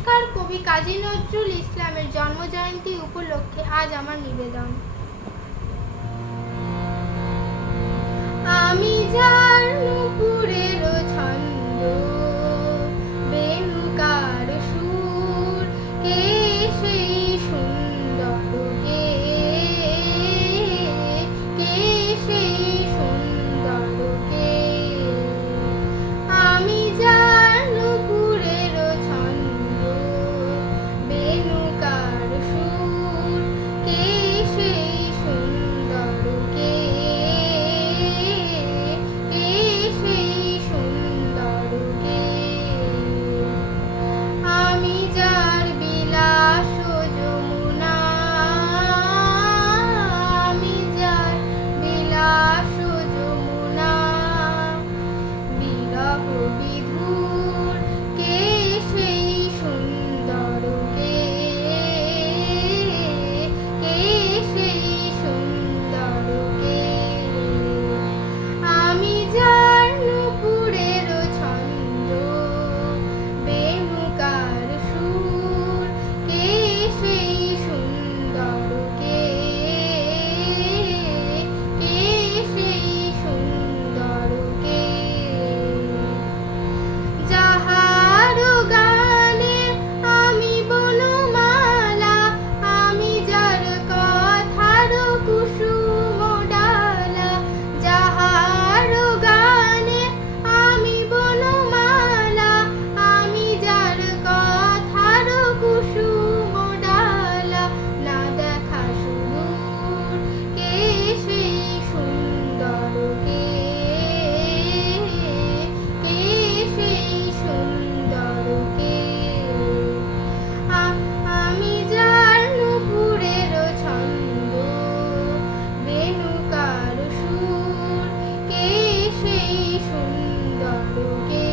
নমস্কার কবি কাজী নজরুল ইসলামের জন্মজয়ন্তী উপলক্ষে আজ আমার নিবেদন। সুন্দর